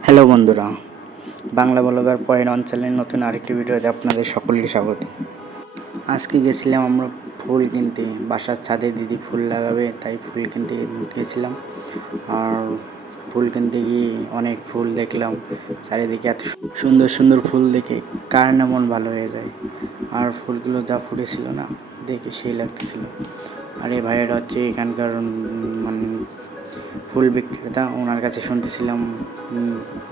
Hello বন্ধুরা, Bangla blogger point অঞ্চলের নতুন আরেকটি ভিডিওতে আপনাদের সকলকে স্বাগত। আজকে গেছিলাম আমরা ফুল কিনতে, বাসার ছাদে দিদি ফুল লাগাবে, তাই ফুল কিনতে গেছিলাম। আর ফুল কিনতে গিয়ে অনেক ফুল দেখলাম, চারিদিকে এত সুন্দর সুন্দর ফুল দেখে কার না মন ভালো হয়ে যায়। আর ফুলগুলো যা ফুটেছিল না, দেখে সেই লাগতেছিল। আর এই ভাইয়েরা হচ্ছে এখানকার মানে ফুল বিক্রেতা, ওনার কাছে শুনতেছিলাম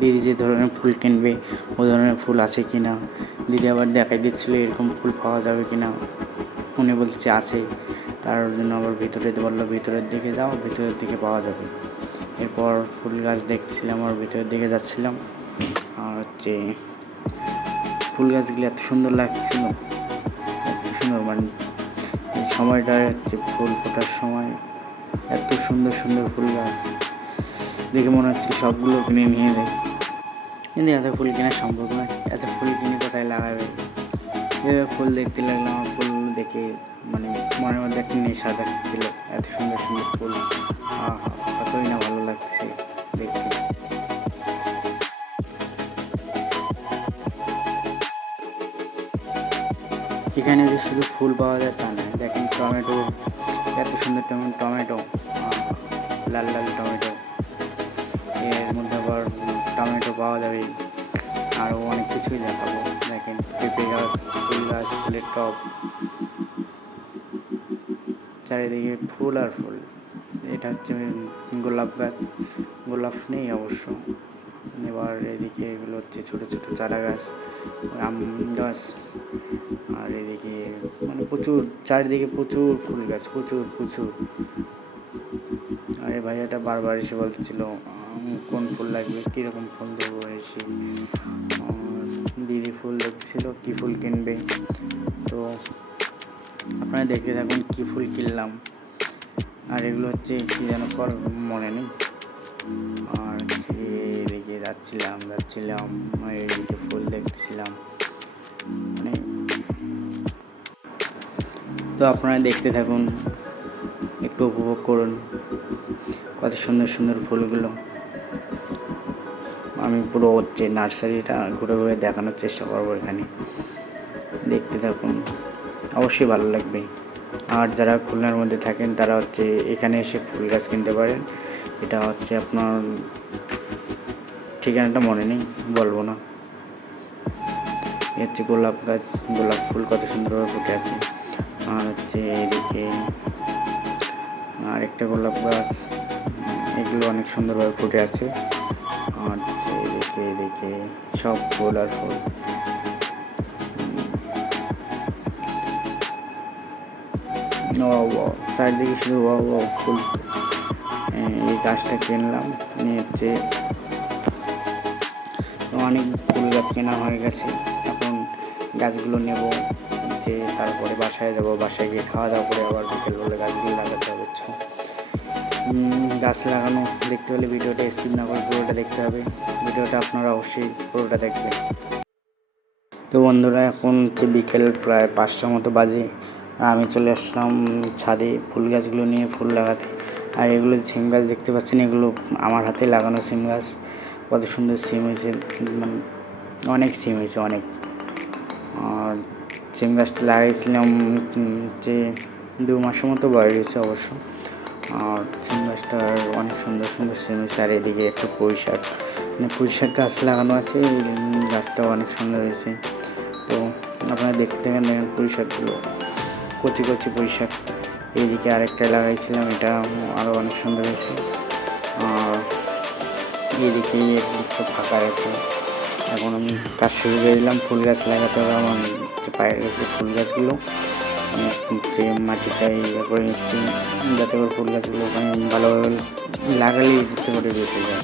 দিদি যে ধরনের ফুল কিনবে, ও ধরনের ফুল আছে কি না দিদি আবার দেখাই দিচ্ছিল এরকম ফুল পাওয়া যাবে কি না উনি বলছে আছে। তার জন্য আবার ভিতরে বলল, ভিতরের দিকে যাও, ভিতরের দিকে পাওয়া যাবে। এরপর ফুল গাছ দেখছিলাম আর ভিতরের দিকে যাচ্ছিলাম। আর হচ্ছে ফুল গাছগুলি এত সুন্দর লাগছিল সুন্দর মানে এই সময়টায় হচ্ছে ফুল ফোটার সময় এত সুন্দর সুন্দর ফুল গাছ। দেখে মনে হচ্ছে সবগুলো কিনে নিয়ে যাই। কিন্তু এত ফুল কেনা সম্ভব নয়। এত ফুল কিনে কোথায় লাগাবে? এভাবে ফুল দেখতে লাগলাম আমার ফুল দেখে মানে মনের মধ্যে একটা নেশা দেখছিল এত সুন্দর সুন্দর ফুল। আহা না ভালো লাগছে দেখতে। এখানে যে শুধু ফুল পাওয়া যায় তা নয়, দেখেন টমেটো এত সুন্দর টমেটো লাল লাল টমেটো। এর মধ্যে আবার টমেটো পাওয়া যাবে। আরও অনেক কিছুই দেখাবো। দেখেন, পেঁপে গাছ, ফুল গাছ, ফুলের টব। চারিদিকে ফুল আর ফুল। এটা হচ্ছে গোলাপ গাছ। গোলাপ নেই অবশ্য। এবার এদিকে এগুলো হচ্ছে ছোট ছোট চারা গাছ আম গাছ আর এদিকে মানে প্রচুর চারিদিকে প্রচুর ফুল গাছ প্রচুর প্রচুর। আর এই ভাইয়াটা বারবার এসে বলছিল আম, কোন ফুল লাগবে কীরকম ফুল দেবো এসে? দিদি ফুল দেখছিল কী ফুল কিনবে? তো আপনারা দেখতে থাকুন কী ফুল কিনলাম। আর এগুলো হচ্ছে কী যেন কর মনে নেই। এদিকে যাচ্ছিলাম যাচ্ছিলাম এদিকে ফুল দেখছিলাম মানে তো আপনারা দেখতে থাকুন, একটু উপভোগ করুন কত সুন্দর সুন্দর ফুলগুলো। আমি পুরো হচ্ছে নার্সারিটা ঘুরে ঘুরে দেখানোর চেষ্টা করব এখানে। দেখতে থাকুন, অবশ্যই ভালো লাগবে। আর যারা খুলনার মধ্যে থাকেন, তারা হচ্ছে এখানে এসে ফুল গাছ কিনতে পারেন। এটা হচ্ছে আপনার ঠিকানাটা মনে নেই, বলব না। হচ্ছে গোলাপ গাছ, গোলাপ ফুল কত সুন্দরভাবে ফুটে আছে। আর হচ্ছে এদিকে আর একটা গোলাপ গাছ, এগুলো অনেক সুন্দরভাবে ফুটে আছে। আর হচ্ছে এদিকে এদিকে সব ফুল আর ফুল। চারিদিকে শুধু ফুল। এই গাছটা কিনলাম, নিয়ে হচ্ছে অনেক ফুল গাছ কেনা হয়ে গেছে। এখন গাছগুলো নেব, যে তারপরে বাসায় যাব, বাসায় গিয়ে খাওয়া দাওয়া করে আবার বিকেল বলে গাছগুলো লাগাতে হবে গাছ লাগানো, দেখতে হলে ভিডিওটা স্কিপ না করে পুরোটা দেখতে হবে। ভিডিওটা আপনারা অবশ্যই পুরোটা দেখবেন। তো বন্ধুরা, এখন হচ্ছে বিকেল প্রায় পাঁচটার মতো বাজে। আমি চলে আসলাম ছাদে ফুল গাছগুলো নিয়ে ফুল লাগাতে। আর এগুলো সিম গাছ দেখতে পাচ্ছেন, এগুলো আমার হাতে লাগানো সিম গাছ। কত সুন্দর সিম হয়েছে মানে অনেক সিম হয়েছে, অনেক। আর সিম গাছটা লাগিয়েছিলাম যে দু মাসের মতো বয়স হয়েছে অবশ্য। আর সিম গাছটার অনেক সুন্দর সুন্দর সিম হয়েছে, আর এদিকে একটা পুঁই শাক। মানে পুঁই শাক গাছ লাগানো আছে গাছটাও অনেক সুন্দর হয়েছে। তো আপনারা দেখতে থাকেন, দেখেন পুঁই শাকগুলো। কচি কচি পুঁই শাক। এইদিকে আরেকটা লাগাইছিলাম, এটা আরও অনেক সুন্দর হয়েছে। আর এইদিকে একটু ফাঁকা আছে এখন আমি কাজ শুরু করে দিলাম, ফুল গাছ লাগাতে হবে আমার যে পায়ের কাছে ফুল গাছগুলো। আমি হচ্ছে মাটিটা ইয়ে করে নিচ্ছি, যাতে করে ফুল গাছগুলো ওখানে ভালোভাবে লাগালেই দিতে করে বেঁচে যায়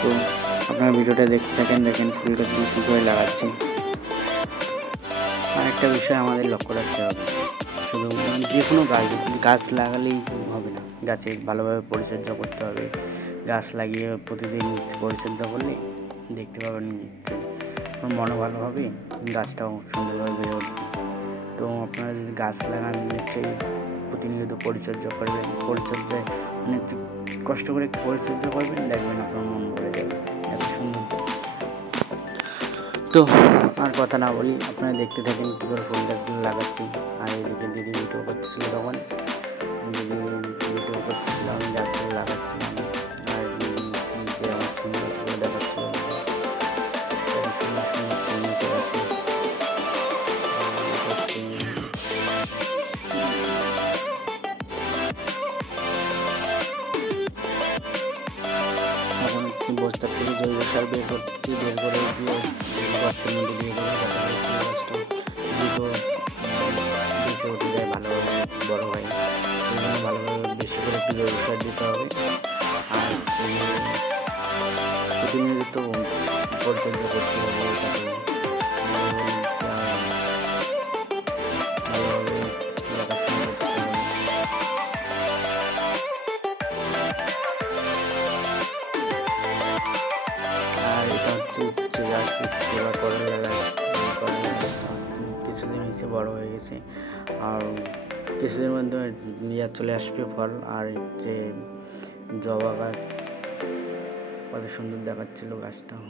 তো আপনারা ভিডিওটা দেখতে থাকেন, দেখেন ফুল গাছগুলো কী করে লাগাচ্ছি। আরেকটা বিষয় আমাদের লক্ষ্য রাখতে হবে। শুধু মানে যে কোনো গাছ গাছ লাগালেই হবে না। গাছের ভালোভাবে পরিচর্যা করতে হবে। গাছ লাগিয়ে প্রতিদিন পরিচর্যা করলে দেখতে পাবেন মনে ভালো হবে, গাছটাও সুন্দরভাবে বেড়ে উঠবে। তো আপনারা যদি গাছ লাগান, নিশ্চয়ই প্রতিনিয়ত পরিচর্যা করবেন। পরিচর্যায় মানে কষ্ট করে একটু পরিচর্যা করবেন, দেখবেন আপনার মন ভরে যাবে। এত সুন্দর। তো আর কথা না বলি, আপনারা দেখতে থাকেন কী করে ফুল গাছগুলো লাগাচ্ছি। আর এদিকে দিদি ভিডিও করতেছিল তখন দিদি ভিডিও করতেছিল আমি দিতে হবে। আর প্রতিনিধিত্ব পর্যন্ত করতে হবে তাকে কিছুদিন হয়েছে বড় হয়ে গেছে। আর কিছুদিনের মাধ্যমে নিয়ে চলে আসবে ফল আর যে জবা গাছ কত সুন্দর দেখাচ্ছিল গাছটাও।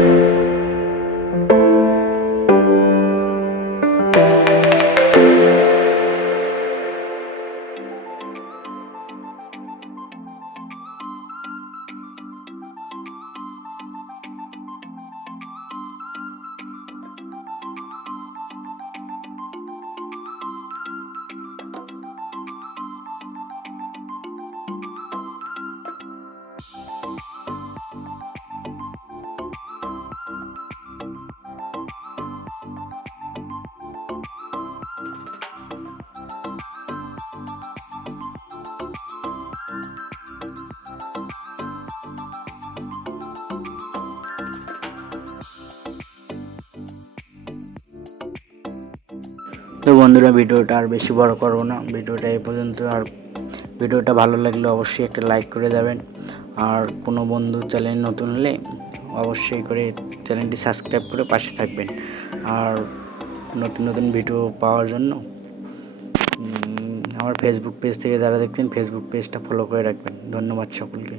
Música বন্ধুরা, ভিডিওটা আর বেশি বড় করব না। ভিডিওটা এই পর্যন্ত। আর ভিডিওটা ভালো লাগলে অবশ্যই একটা লাইক করে যাবেন। আর কোনো বন্ধু চ্যানেল নতুন হলে অবশ্যই করে চ্যানেলটি সাবস্ক্রাইব করে পাশে থাকবেন। আর নতুন নতুন ভিডিও পাওয়ার জন্য আমার ফেসবুক পেজ থেকে যারা দেখছেন ফেসবুক পেজটা ফলো করে রাখবেন। ধন্যবাদ সকলকে।